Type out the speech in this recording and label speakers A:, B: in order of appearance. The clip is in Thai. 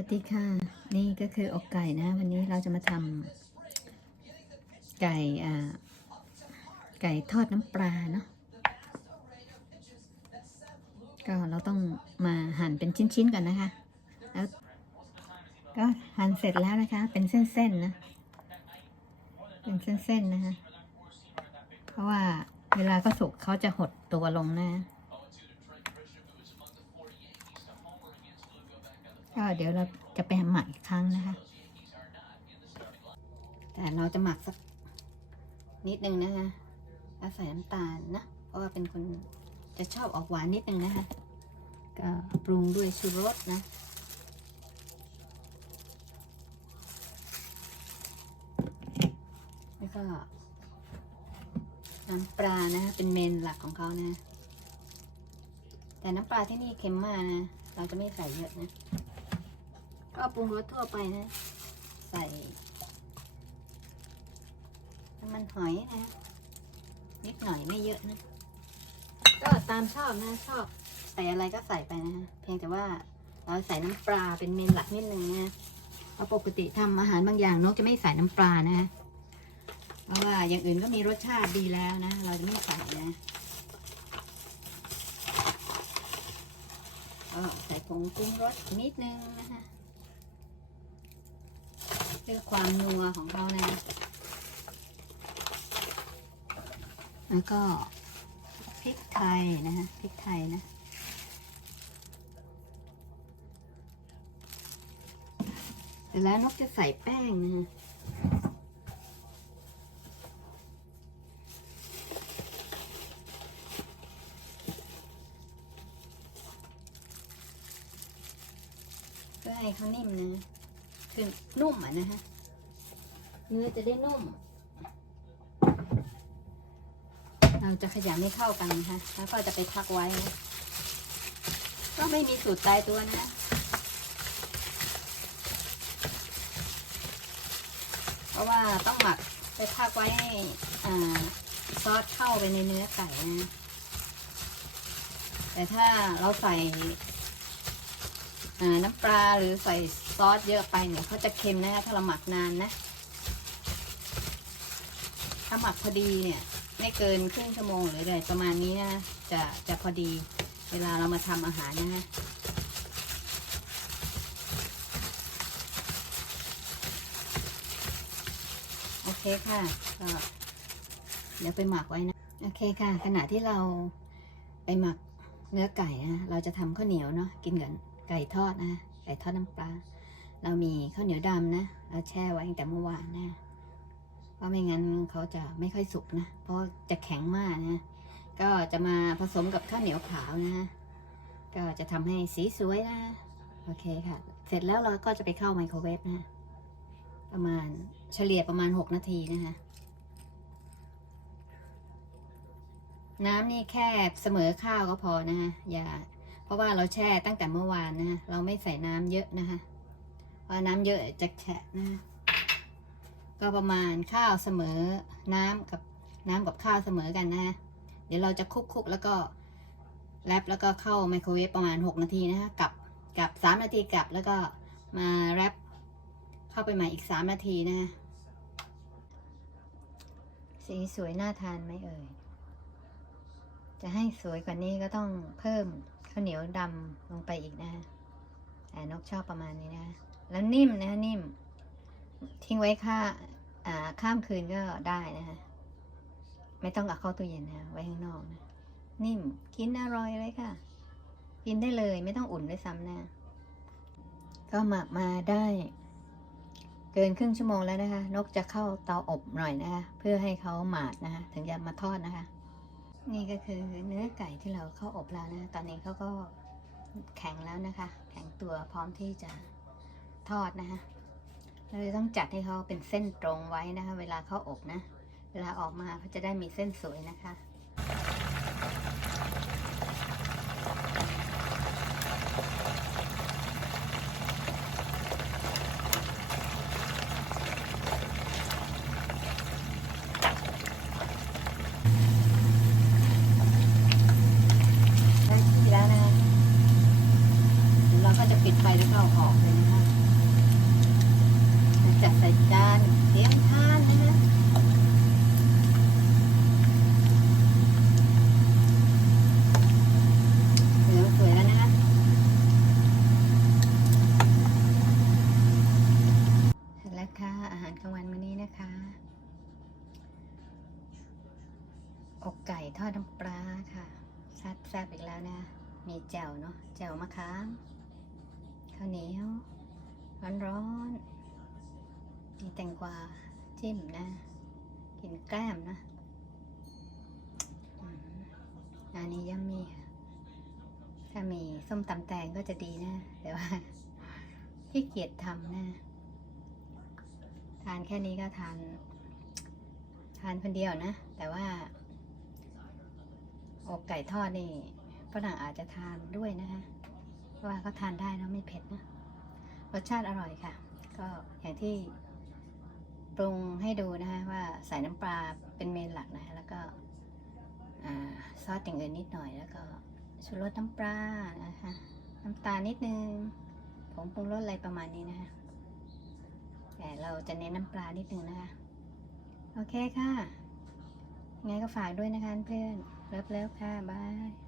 A: วัสดีค่ะ นี่ก็คืออกไก่นะ วันนี้เราจะมาทำไก่อ่าไก่ทอดน้ำปลาเนาะก็เราต้องมาหั่นเป็นชิ้นๆก่อนนะคะ แล้วก็หั่นเสร็จแล้วนะคะ เป็นเส้นๆนะ เป็นเส้นๆนะคะ เพราะว่าเวลาเขาสุกเขาจะหดตัวลงนะ ก็เดี๋ยวเราจะไปหมักอีกครั้งนะคะ แต่เราจะหมักสักนิดนึงนะคะแล้วใส่น้ำตาลนะ เพราะว่าเป็นคนจะชอบออกหวานนิดนึงนะคะ ก็ปรุงด้วยชูรสนะแล้วก็น้ำปลานะเป็นเมนหลักของเขานะ แต่น้ำปลาที่นี่เค็มมากนะ เราจะไม่ใส่เยอะนะ ปรุงรสทั่วไปนะ ใส่น้ำมันหอยนะ นิดหน่อยไม่เยอะนะ ก็ตามชอบนะชอบใส่อะไรก็ใส่ไปนะ เพียงแต่ว่าเราใส่น้ำปลาเป็นเมนหลักนิดนึงนะเพราะปกติทำอาหารบางอย่างนกจะไม่ใส่น้ำปลานะเพราะว่าอย่างอื่นก็มีรสชาติดีแล้วนะ เราจะไม่ใส่นะก็ใส่ผงปรุงรสนิดนึงนะคะ คือความนัวของเขานะแล้วก็พริกไทยนะคะพริกไทยนะเสร็จแล้วนกจะใส่แป้งนะฮะเพื่อให้เขานิ่มนะ คือนุ่มอะนะฮะ เนื้อจะได้นุ่ม เราจะขยำให้เข้ากันนะคะ แล้วก็จะไปพักไว้ ก็ไม่มีสูตรตายตัวนะเพราะว่าต้องหมักไปพักไว้ให้ซอสเข้าไปในเนื้อไก่นะ แต่ถ้าเราใส่น้ำปลาหรือใส่ ซอสเยอะไปเนี่ยเขาจะเค็มนะคะถ้าเราหมักนานนะถ้าหมักพอดีเนี่ย ไม่เกินครึ่งชั่วโมงหรืออะไรประมาณนี้นะจะจะพอดีเวลาเรามาทำอาหารนะฮะโอเคค่ะก็เดี๋ยวไปหมักไว้นะ โอเคค่ะ ขณะที่เราไปหมักเนื้อไก่นะ เราจะทำข้าวเหนียวเนาะกินกับไก่ทอดนะ ไก่ทอดน้ำปลา เรามีข้าวเหนียวดำนะ เราแช่ไว้ตั้งแต่เมื่อวานนะ เพราะไม่งั้นเขาจะไม่ค่อยสุกนะ เพราะจะแข็งมากนะ ก็จะมาผสมกับข้าวเหนียวขาวนะ ก็จะทำให้สีสวยนะ โอเคค่ะ เสร็จแล้วเราก็จะไปเข้าไมโครเวฟนะ ประมาณเฉลี่ยประมาณ 6 นาทีนะคะ น้ำนี่แค่เสมอข้าวก็พอนะคะอย่า เพราะว่าเราแช่ตั้งแต่เมื่อวานนะ เราไม่ใส่น้ำเยอะนะคะ เพราะน้ำเยอะจะแฉะนะ ก็ประมาณข้าวเสมอน้ำกับน้ำกับข้าวเสมอกันนะฮะ เดี๋ยวเราจะคลุกแล้วก็แรปแล้วก็เข้าไมโครเวฟประมาณ 6 นาทีนะฮะกับกับ 3 นาทีกลับแล้วก็มาแรปเข้าไปใหม่อีก 3 นาทีนะฮะสีสวยน่าทานไหมเอ่ย จะให้สวยกว่านี้ก็ต้องเพิ่มข้าวเหนียวดำลงไปอีกนะฮะแต่นกชอบประมาณนี้นะ แล้วนิ่มนะนิ่ม ทิ้งไว้ค่าอ่าข้ามคืนก็ได้นะคะไม่ต้องเอาเข้าตู้เย็นนะไว้ข้างนอกนะนิ่มกินอร่อยเลยค่ะ กินได้เลยไม่ต้องอุ่นด้วยซ้ำนะก็หมักมาได้ เกินครึ่งชั่วโมงแล้วนะคะ นกจะเข้าเตาอบหน่อยนะคะ เพื่อให้เขาหมาดนะคะถึงจะมาทอดนะคะ นี่ก็คือเนื้อไก่ที่เราเข้าอบแล้วนะ ตอนนี้เขาก็แข็งแล้วนะคะ แข็งตัวพร้อมที่จะ ทอดนะคะเราจะต้องจัดให้เขาเป็นเส้นตรงไว้นะคะ เวลาเขาอบนะ เวลาออกมาเขาจะได้มีเส้นสวยนะคะ ได้ที่แล้วนะคะเดี๋ยวเราก็จะปิดไฟแล้วก็เอาออกเลยนะคะ จานเตรียมทานนะฮะเหลืองสวยแล้วนะคะ เสร็จแล้วค่ะ อาหารกลางวันมื้อนี้นะคะ อกไก่ทอดน้ำปลาค่ะแซ่บแซ่บอีกแล้วนะ มีแจ่วเนาะ แจ่วมะขามข้าวเหนียวร้อนๆ มีแตงกวาจิ้มนะ กินแกล้มนะอันนี้ยัมมี่ค่ะถ้ามีส้มตำแตงก็จะดีนะ แต่ว่าขี้เกียจทำนะ ทานแค่นี้ก็ทาน ทานคนเดียวนะ แต่ว่า อกไก่ทอดนี่ฝรั่งอาจจะทานด้วยนะคะเพราะว่าเขาทานได้แล้วไม่เผ็ดนะ รสชาติอร่อยค่ะ ก็อย่างที่ ปรุงให้ดูนะคะว่าใส่น้ำปลาเป็นเมนหลักนะคะแล้วก็ซอสอย่างอื่นนิดหน่อยแล้วก็ชูรสน้ำปลานะคะน้ำตาลนิดนึงผงปรุงรสอะไรประมาณนี้นะคะแต่เราจะเน้นน้ำปลานิดนึงนะคะโอเคค่ะไงก็ฝากด้วยนะคะเพื่อนเลิฟๆค่ะบาย